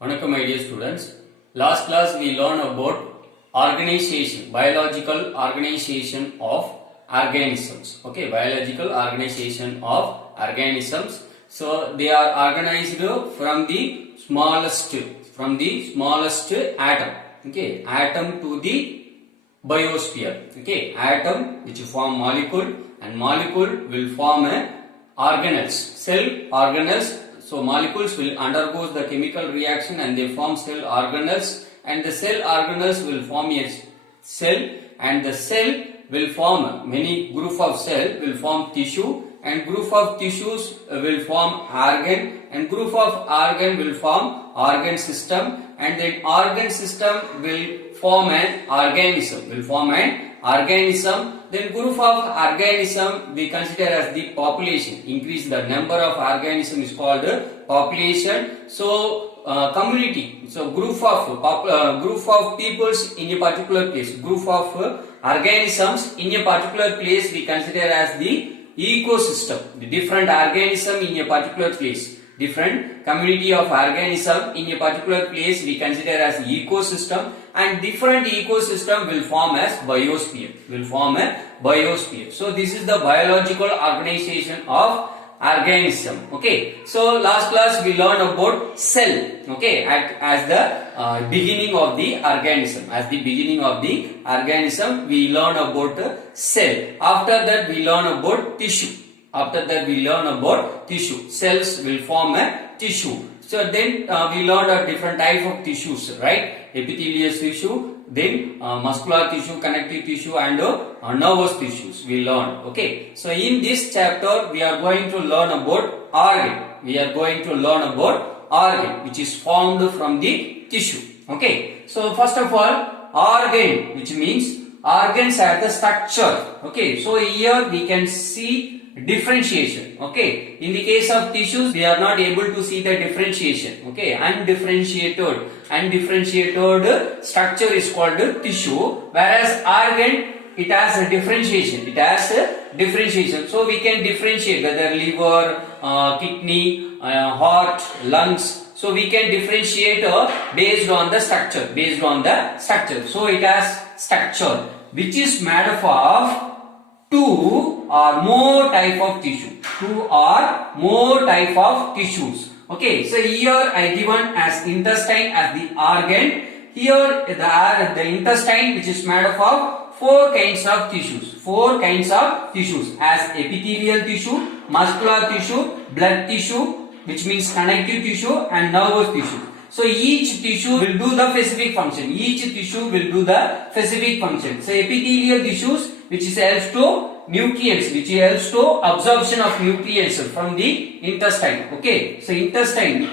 Vanakkam my dear students. Last class we learned about organization, biological organization of organisms. Okay, biological organization of organisms. So they are organized from the smallest atom. Okay, atom to the biosphere. Okay, atom which form molecule and molecule will form a organelles, cell organelles. So molecules will undergo the chemical reaction and they form cell organelles, and the cell organelles will form a cell, and the cell will form many group of cell will form tissue, and group of tissues will form organ, and group of organ will form organ system, and then organ system will form an organism, then group of organism we consider as the population. Increase the number of organism is called population. So community, so group of peoples in a particular place, group of organisms in a particular place we consider as the ecosystem. The different organism in a particular place, different community of organism in a particular place we consider as ecosystem, and different ecosystem will form as biosphere, So this is the biological organization of organism. Okay, so last class we learned about cell. Okay, as the beginning of the organism, we learn about cell. After that we learn about tissue. Cells will form a tissue. So then we learned a different type of tissues, right? Epithelial tissue, then muscular tissue, connective tissue, and nervous tissues we learned. Okay, so in this chapter we are going to learn about organ. Which is formed from the tissue. Okay, so first of all, organ, which means organs are the structure. Okay, so here we can see differentiation. Okay, in the case of tissues we are not able to see the differentiation. Okay, undifferentiated structure is called tissue, whereas organ, it has a differentiation. So we can differentiate whether liver, kidney, heart, lungs. So we can differentiate based on the structure. So it has structure which is made up of two or more type of tissues. Okay, so here I given as intestine as the organ. Here the intestine, which is made up of four kinds of tissues as epithelial tissue, muscular tissue, blood tissue, which means connective tissue, and nervous tissue. So each tissue will do the specific function. So epithelial tissues, which helps to nutrients, which helps to absorption of nutrients from the intestine. Okay, so intestine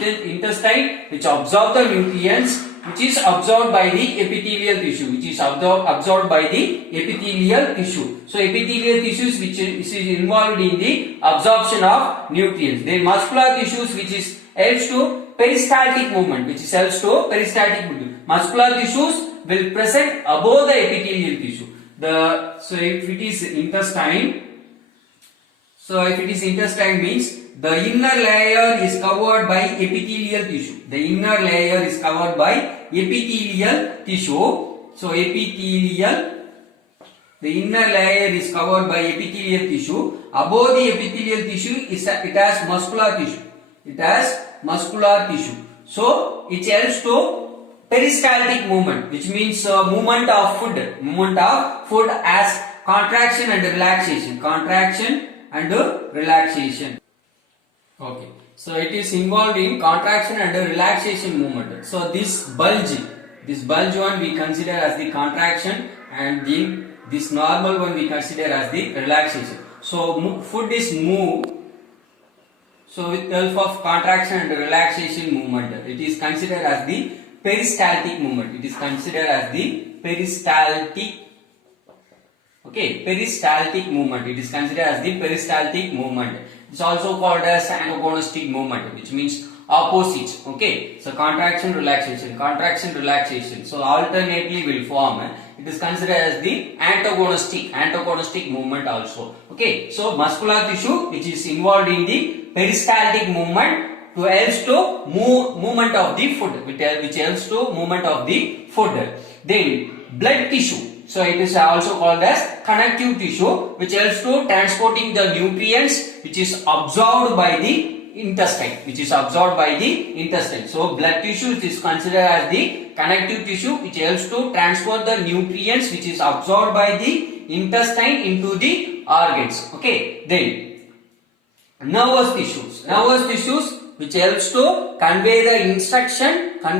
which absorb the nutrients, which is absorbed by the epithelial tissue, So epithelial tissues which is involved in the absorption of nutrients. Then muscular tissues which helps to peristaltic movement, Muscular tissues will present above the epithelial tissue. So if it is intestine means the inner layer is covered by epithelial tissue. So the inner layer is covered by epithelial tissue. Above the epithelial tissue it has muscular tissue. So it helps to peristaltic movement, which means movement of food as contraction and relaxation. Okay, so it is involved in contraction and relaxation movement. So this bulge one we consider as the contraction, and then this normal one we consider as the relaxation. So food is moved. So with the help of contraction and relaxation movement, it is considered as the peristaltic movement. Peristaltic movement. It's also called as antagonistic movement, which means opposite. Okay, so contraction, relaxation. So alternately will form. It is considered as the antagonistic movement also. Okay, so muscular tissue which is involved in the peristaltic movement, to helps to movement of the food, which helps to movement of the food. Then blood tissue, so it is also called as connective tissue, which helps to transporting the nutrients which is absorbed by the intestine, so blood tissue is considered as the connective tissue, which helps to transport the nutrients which is absorbed by the intestine into the organs. Okay, then nervous tissues which helps to convey the instruction from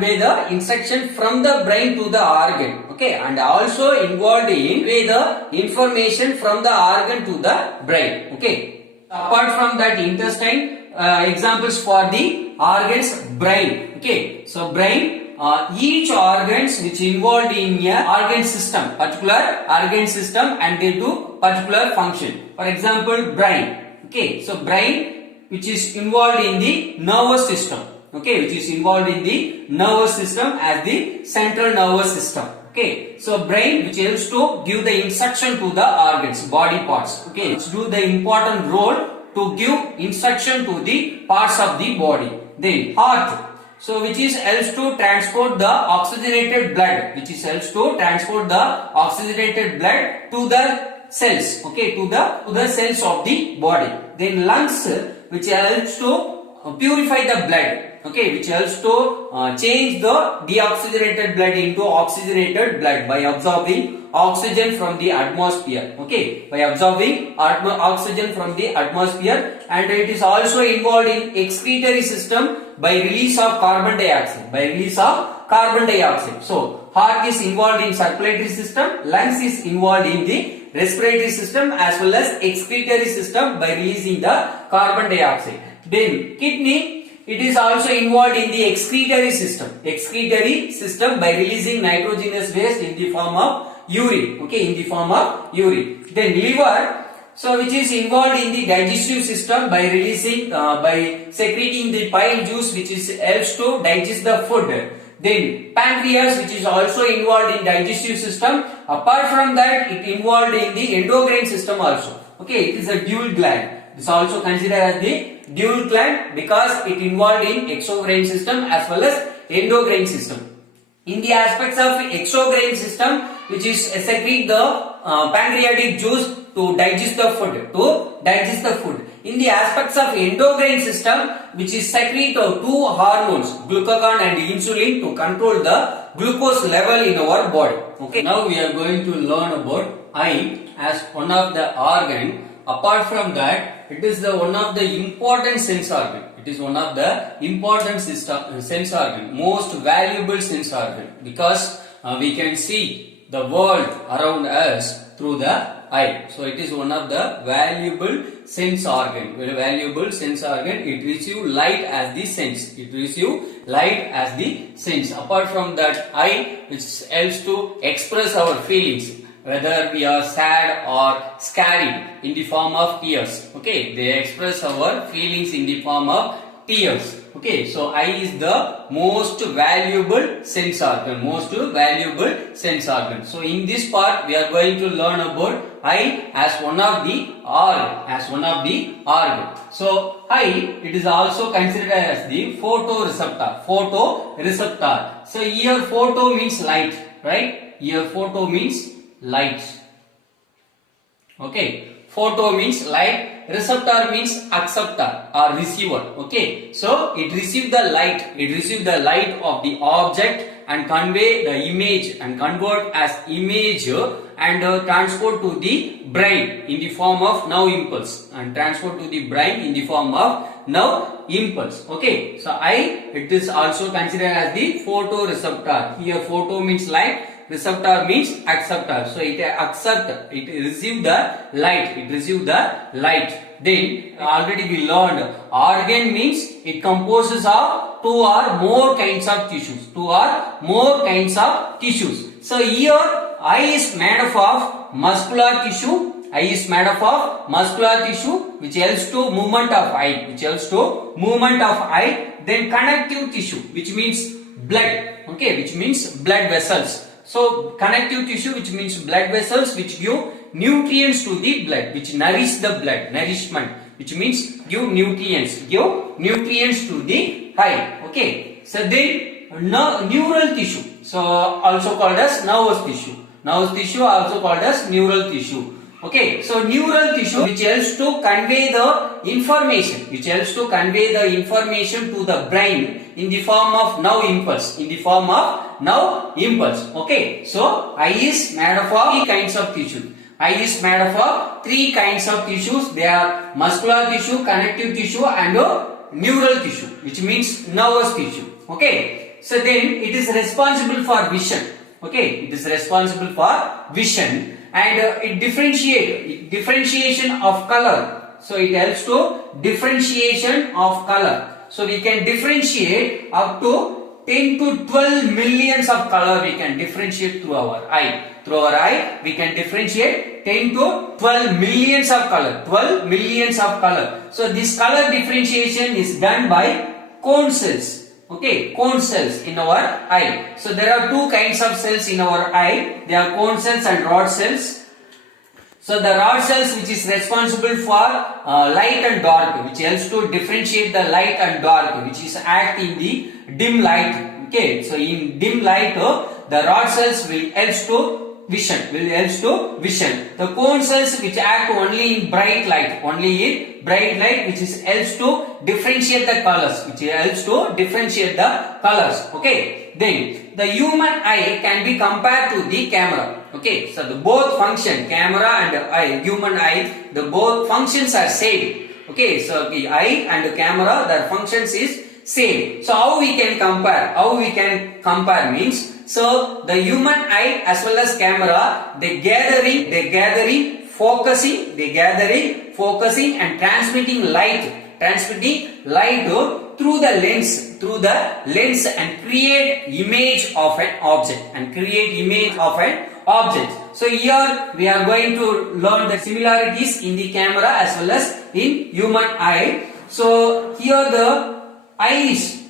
the brain to the organ. Okay, and also involved in convey the information from the organ to the brain. Okay, apart from that intestine, examples for the organs, brain. Okay, so brain, each organs which involved in a particular organ system and they do particular function. For example, brain. Okay, so brain which is involved in the nervous system. Okay, which is involved in the nervous system as the central nervous system. Okay, so brain which helps to give the instruction to the organs, body parts. Okay, it's do the important role to give instruction to the parts of the body. Then heart, so which is helps to transport the oxygenated blood, to the cells. Okay, to the cells of the body. Then lungs, which helps to purify the blood. Okay, which helps to change the deoxygenated blood into oxygenated blood by absorbing oxygen from the atmosphere. Okay, by absorbing oxygen from the atmosphere, and it is also involved in excretory system by release of carbon dioxide. So heart is involved in circulatory system, lungs is involved in the respiratory system as well as excretory system by releasing the carbon dioxide. Then kidney, it is also involved in the excretory system by releasing nitrogenous waste in the form of urine. Okay, in the form of urine. Then liver, so which is involved in the digestive system by releasing by secreting the bile juice, which is helps to digest the food. Then pancreas, which is also involved in digestive system. Apart from that, it involved in the endocrine system also. Okay, it is a dual gland. It is also considered as the dual gland because it involved in exocrine system as well as endocrine system. In the aspects of exocrine system, which is secrete the pancreatic juice to digest the food. In the aspects of endocrine system, which is secrete of two hormones, glucagon and insulin, to control the glucose level in our body. Okay, now we are going to learn about eye as one of the organ. Apart from that, it is the one of the important sense organ. Sense organ, most valuable sense organ, because we can see the world around us through the eye. So it is one of the valuable sense organ. It receives light as the sense. Apart from that, eye which helps to express our feelings, whether we are sad or scary, in the form of tears. Okay, they express our feelings in the form of tears. Okay, so eye is the most valuable sense organ. So in this part, we are going to learn about eye as one of the organ. So eye, it is also considered as the photoreceptor. So here photo means light, right? Here photo means light. Okay, photo means light, receptor means acceptor or receiver. Okay, so it receives the light, of the object and convey the image and convert as image and transport to the brain in the form of nerve impulse, Okay, so eye, it is also considered as the photoreceptor. Here photo means light, receptor means acceptor. So it receive the light. Then already we learned organ means it composes of two or more kinds of tissues. So here eye is made up of muscular tissue. Which helps to movement of eye. Then connective tissue, which means blood. Okay, which means blood vessels. So connective tissue, which means blood vessels, which give nutrients to the blood, which nourish the blood, nourishment, which means give nutrients to the eye. Okay, so then neural tissue, so also called as nervous tissue also called as neural tissue. Okay, so neural tissue which helps to convey the information, to the brain in the form of nerve impulse, Okay, so eye is made of three kinds of tissue. Three kinds of tissues. They are muscular tissue, connective tissue, and neural tissue, which means nervous tissue. Okay, so then it is responsible for vision. Okay, it is responsible for vision, and it differentiation of color. So it helps to differentiation of color. So we can differentiate up to 10 to 12 millions of color. We can differentiate through our eye. We can differentiate 10 to 12 millions of color. So this color differentiation is done by cone cells. Okay, cone cells in our eye. So there are two kinds of cells in our eye. They are cone cells and rod cells. So the rod cells, which is responsible for light and dark, which helps to differentiate the light and dark, which is act in the dim light. Okay, so in dim light, the rod cells will helps to vision. The cone cells which act only in bright light, which is helps to differentiate the colors, Okay, then the human eye can be compared to the camera. Okay, so the both function, camera and eye, human eye, the both functions are same. Okay, so the eye and the camera, their functions is same. So how we can compare? Means, so the human eye as well as camera, they gathering, focusing and transmitting light through the lens and create image of an object. So here we are going to learn the similarities in the camera as well as in human eye. So here the iris,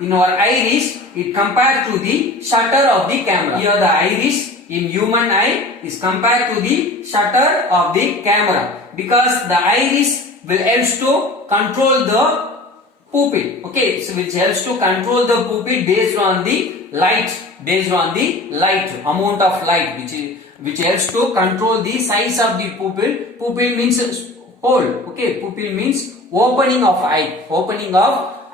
in our iris, it compared to the shutter of the camera. Here the iris in human eye is compared to the shutter of the camera, because the iris will helps to control the pupil. Okay, so which helps to control the pupil based on the light, amount of light, which helps to control the size of the pupil. Pupil means hole. Okay, pupil means opening of eye.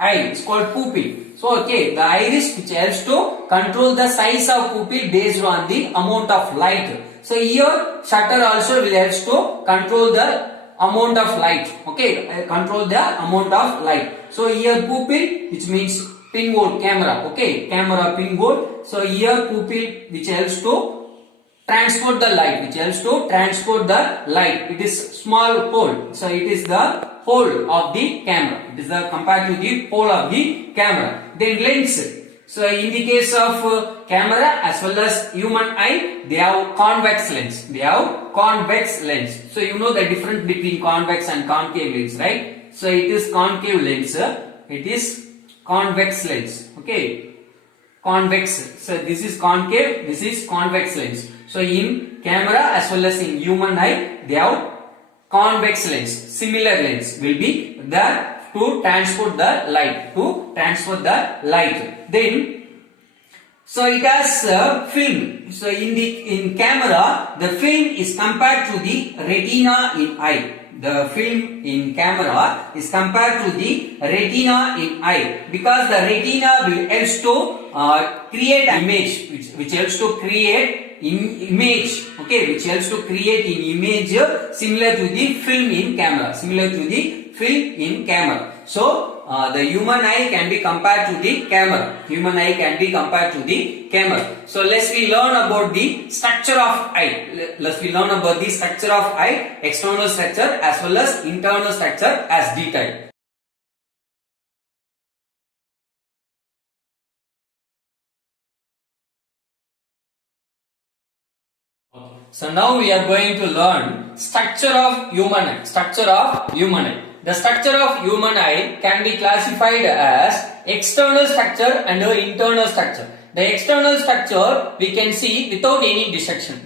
It's called pupil. So okay, the iris which helps to control the size of pupil based on the amount of light. So here shutter also will helps to control the amount of light. Okay, control the amount of light. So here pupil, which means pinhole, camera. Okay, camera pinhole. So here pupil which helps to transport the light, It is small hole. So it is the hole of the camera. It is the compared to the hole of the camera. Then lens. So in the case of camera as well as human eye, they have convex lens. So you know the difference between convex and concave lens, right? So it is concave lens. It is convex lens. Okay, convex. So this is concave. This is convex lens. So in camera as well as in human eye, they have convex lens. Similar lens will be there to transport the light. Then, so it has film. So in camera, the film is compared to the retina in eye. The film in camera is compared to the retina in eye, because the retina will helps to create an image, which helps to create image. Okay, which helps to create an image similar to the film in camera. So the human eye can be compared to the camera. So let's learn about the structure of eye. External structure as well as internal structure as detailed. So now we are going to learn structure of human eye. The structure of human eye can be classified as external structure and internal structure. The external structure we can see without any dissection.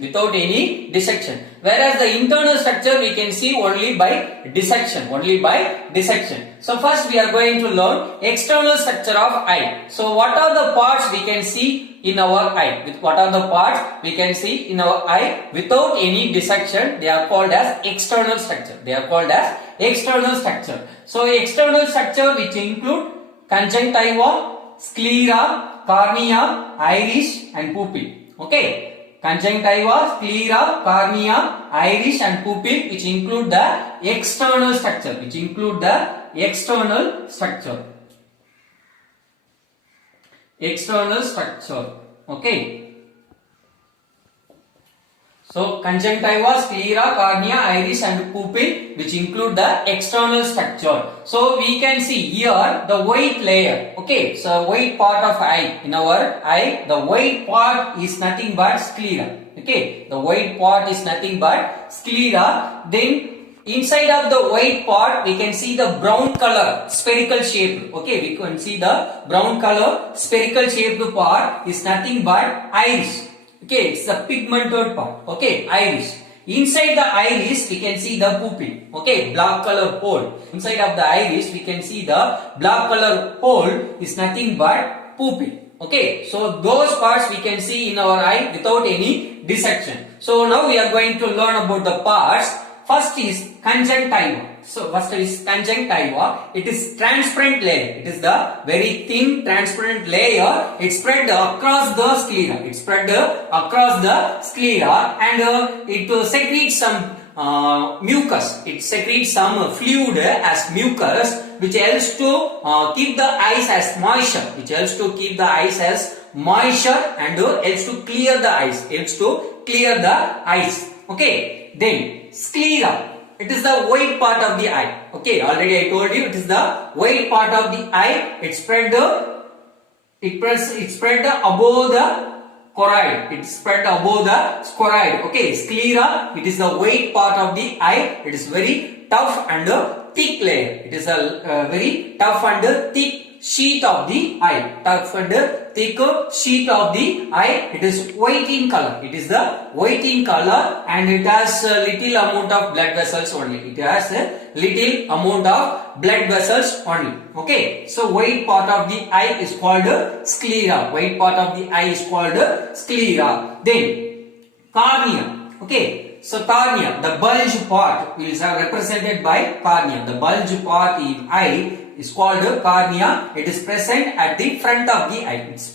Whereas the internal structure we can see only by dissection, only by dissection. So first we are going to learn external structure of eye. So what are the parts we can see in our eye? What are the parts we can see in our eye without any dissection? They are called as external structure. They are called as external structure. So external structure which include conjunctiva, sclera, cornea, iris and pupil. Okay. Conjunctiva, sclera, cornea, iris and pupil, which include the external structure, which include the external structure. External structure. Okay. So conjunctiva, sclera, cornea, iris and pupil, which include the external structure. So we can see here the white layer. Okay, so white part of eye, in our eye, the white part is nothing but sclera. Okay, the white part is nothing but sclera. Then inside of the white part we can see the brown color spherical shape. Okay, we can see the brown color spherical shaped part is nothing but iris. Okay, it's the pigmented part. Okay, iris. Inside the iris, we can see the pupil. Okay, black color hole. Inside of the iris, we can see the black color hole is nothing but pupil. Okay, so those parts we can see in our eye without any dissection. So now we are going to learn about the parts. First is conjunctiva. So first is conjunctiva. It is transparent layer. It is the very thin transparent layer. It spread across the sclera. It spread across the sclera and it secretes some mucus. It secretes some fluid as mucus, which helps to keep the eyes as moisture. Which helps to keep the eyes as moisture and helps to clear the eyes. Helps to clear the eyes. Okay. Then sclera. It is the white part of the eye. Okay, already I told you it is the white part of the eye. It spread above the choroid. It spread above the choroid. Okay, sclera. It is the white part of the eye. It is very tough and thick layer. It is a very tough and thick sheet of the eye. Tough and thick sheet of the eye. It is white in color. It is the white in color and it has a little amount of blood vessels only. It has a little amount of blood vessels only. Okay. So white part of the eye is called sclera. White part of the eye is called sclera. Then cornea. Okay. So cornea, the bulge part is represented by cornea. The bulge part in eye is called cornea. It is present at the front of the eye. It is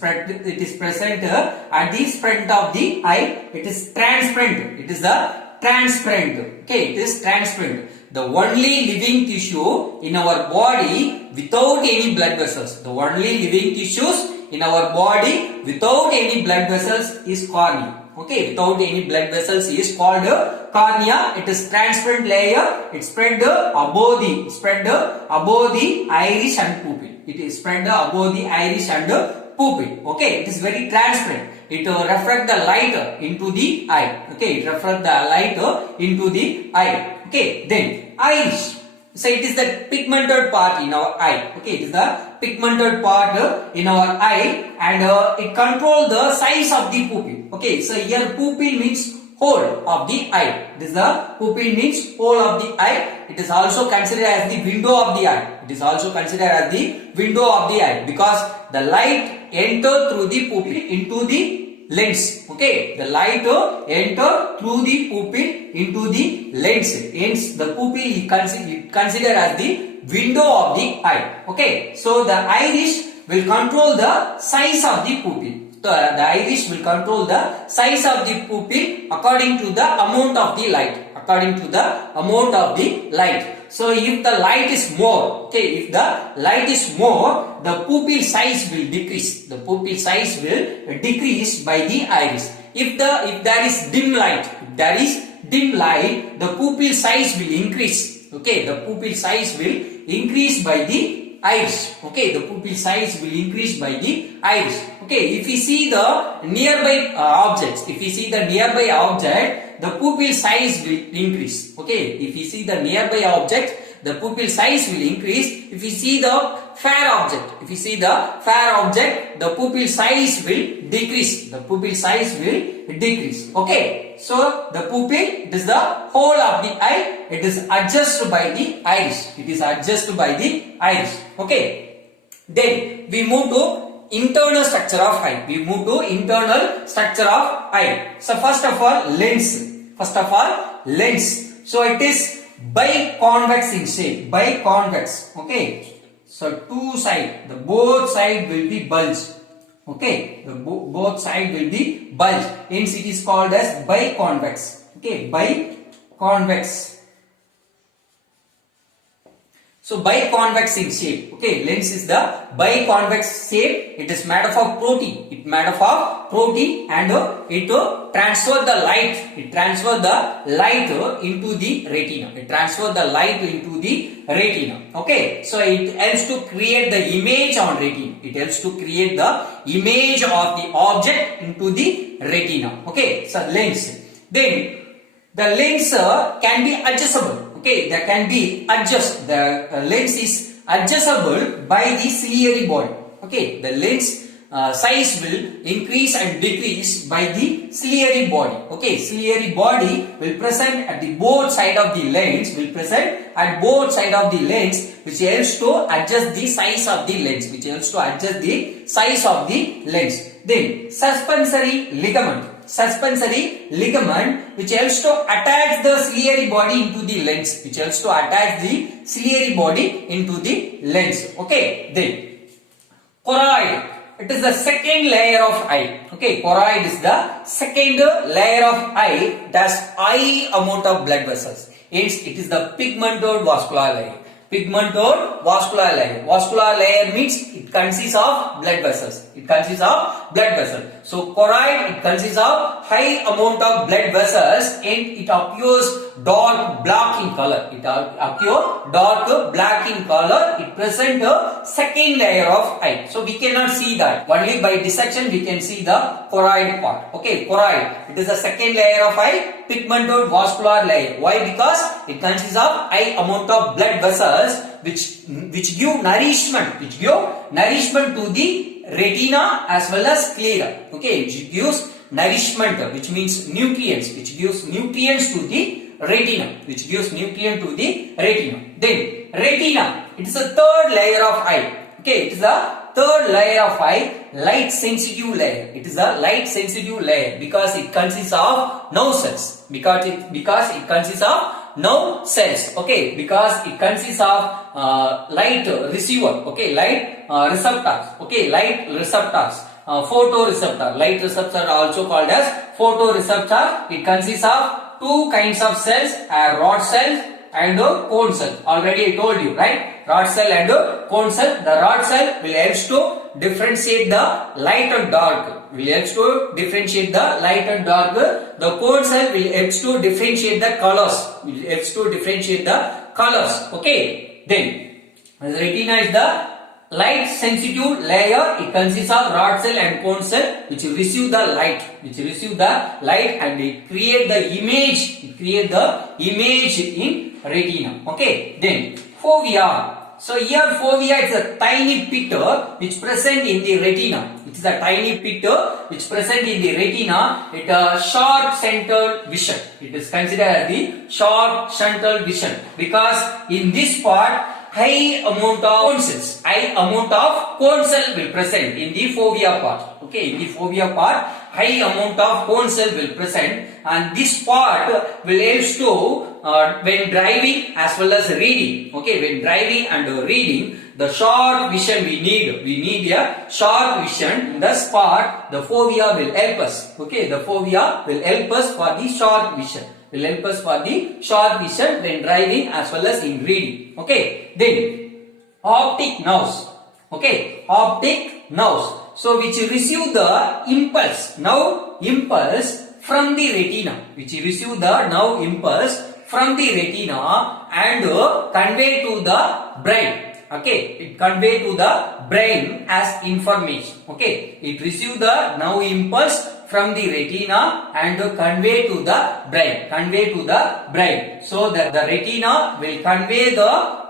present at the front of the eye. It is transparent. It is the transparent. Okay, it is transparent. The only living tissue in our body without any blood vessels. The only living tissues in our body without any blood vessels is cornea. Okay, without any blood vessels is called cornea. It is transparent layer. It spread above the iris and pupil. It is spread above the iris and pupil. Okay, it is very transparent. It reflects the light into the eye. Okay, it reflects the light into the eye. Okay, then iris. So it is the pigmented part in our eye. Okay, it is the pigmented part in our eye and it controls the size of the pupil. Okay, so here pupil means hole of the eye. It is the pupil means hole of the eye. It is also considered as the window of the eye. It is also considered as the window of the eye because the light enters through the pupil into the lens. Okay, the light enter through the pupil into the lens. Hence, the pupil is considered as the window of the eye. Okay, so the iris will control the size of the pupil. The iris will control the size of the pupil according to the amount of the light. According to the amount of the light. So if the light is more, okay, if the light is more, the pupil size will decrease. The pupil size will decrease by the iris. If there is dim light, the pupil size will increase. Okay, the pupil size will increase by the iris. Okay, the pupil size will increase by the iris. Okay, if we see the nearby objects, the pupil size will increase. Okay, if you see the nearby object, the pupil size will increase. If you see the fair object, the pupil size will decrease. The pupil size will decrease. Okay. So the pupil, it is the whole of the eye. It is adjusted by the iris. It is adjusted by the iris. Okay. Then we move to internal structure of eye. So first of all, lens. So it is biconvex in shape. Biconvex. Okay. So two side, the both side will be bulged. Okay. The both side will be bulged. Hence it is called as biconvex. Okay. Biconvex. So biconvex in shape. Okay, lens is the biconvex shape. It is made up of protein. And it transfer the light. It transfer the light into the retina. Okay, so it helps to create the image on retina. It helps to create the image of the object into the retina. Okay, so lens. Then the lens can be adjustable. Okay, that can be adjusted. The lens is adjustable by the ciliary body. Okay, the lens size will increase and decrease by the ciliary body. Okay, ciliary body will present at the both side of the lens. Which helps to adjust the size of the lens. Then suspensory ligament. Which helps to attach the ciliary body into the lens. Okay, then choroid. It is the second layer of eye. Okay, choroid is the second layer of eye. That's eye amount of blood vessels. Hence, it is the pigmented vascular layer. Vascular layer means it consists of blood vessels. So choroid, it consists of high amount of blood vessels and it appears dark black in color. It presents a second layer of eye. So we cannot see that. Only by dissection we can see the choroid part. Okay, choroid. It is the second layer of eye, pigmented vascular layer. Why? Because it consists of high amount of blood vessels which give nourishment to the retina as well as sclera. Okay, it gives nourishment, which means nutrients, which gives nutrients to the retina. Then retina, it is a third layer of eye. Okay, it is a third layer of eye, light sensitive layer. It is a light sensitive layer because it consists of nerve cells. Because it consists of nerve cells. Okay, because it consists of light receiver. Okay, light receptors. Okay, light receptors. Photoreceptor. Light receptor also called as photoreceptor. It consists of two kinds of cells, rod cells and cone cell. Already I told you, right? Rod cell and cone cell. The rod cell will help to differentiate the light and dark. The cone cell will help to differentiate the colors. Okay. Then the retina is the light sensitive layer. It consists of rod cell and cone cell which receive the light. And it create the image in retina. Okay. Then fovea. So here fovea is a tiny pit which present in the retina. It is a tiny pit which present in the retina. It short central vision. It is considered as the short central vision because in this part high amount of cone cell will present in the fovea part. Okay, in the fovea part high amount of cone cell will present, and this part will help to when driving as well as reading. Okay, when driving and reading, the short vision we need a short vision. In this part the fovea will help us. Okay, the fovea will help us for the short vision. When driving as well as in reading. Okay, then optic nerves. Okay, optic nerves. So which receive the impulse from the retina. And convey to the brain. Okay, it convey to the brain as information. Okay, it receive the nerve impulse from the retina and convey to the brain. Convey to the brain. So the retina will convey the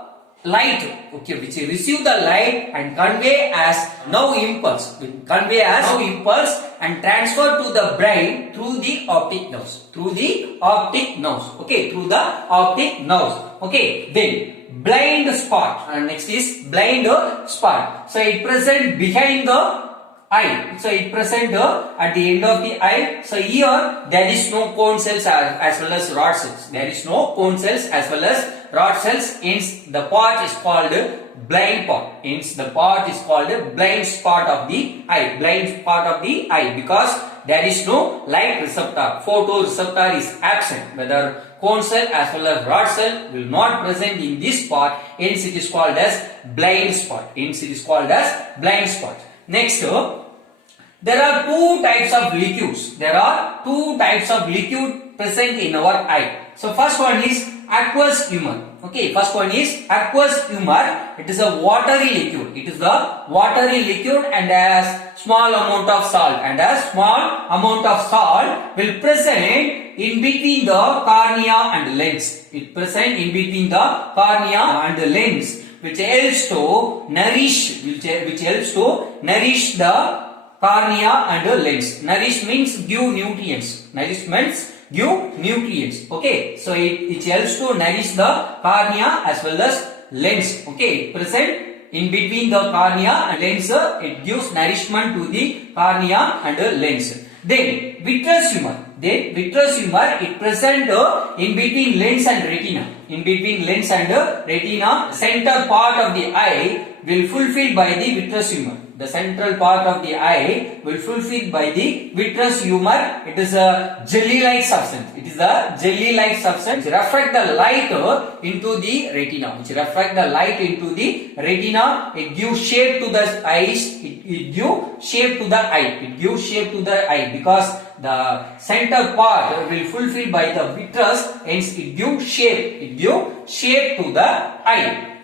light, okay, which receive the light and convey as nerve impulse. Convey as nerve impulse and transfer to the brain through the optic nerves. Through the optic nerves. Okay, through the optic nerves. Okay, then blind spot. And next is blind spot. So it present behind the eye. So it present at the end of the eye. So here there is no cone cells as well as rod cells. There is no cone cells as well as rod cells. Hence the part is called blind part. Hence the part is called blind spot of the eye. Blind spot of the eye because there is no light receptor. Photoreceptor is absent. Whether cone cell as well as rod cell will not present in this part. Hence it is called as blind spot. Hence it is called as blind spot. Next, there are two types of liquids. There are two types of liquid present in our eye. So first one is aqueous humor. Okay, first one is aqueous humor. It is a watery liquid. It is a watery liquid and has small amount of salt. And a small amount of salt will present in between the cornea and lens. It present in between the cornea and the lens, which helps to nourish, which helps to nourish the cornea and the lens. Nourish means give nutrients. Nourish means give nutrients. Okay, so it helps to nourish the cornea as well as lens. Okay, present in between the cornea and lens. It gives nourishment to the cornea and the lens. Then vitreous humor. Then vitreous humor, it present in between lens and retina. In between lens and retina, center part of the eye will fulfilled by the vitreous humor. The central part of the eye will fulfilled by the vitreous humor. It is a jelly-like substance. It is a jelly-like substance which reflect the light into the retina. Which reflect the light into the retina. It gives shape to the eyes. It gives shape to the eye. It gives shape to the eye because the center part will fulfilled by the vitreous. Hence, it gives shape. It gives shape to the eye.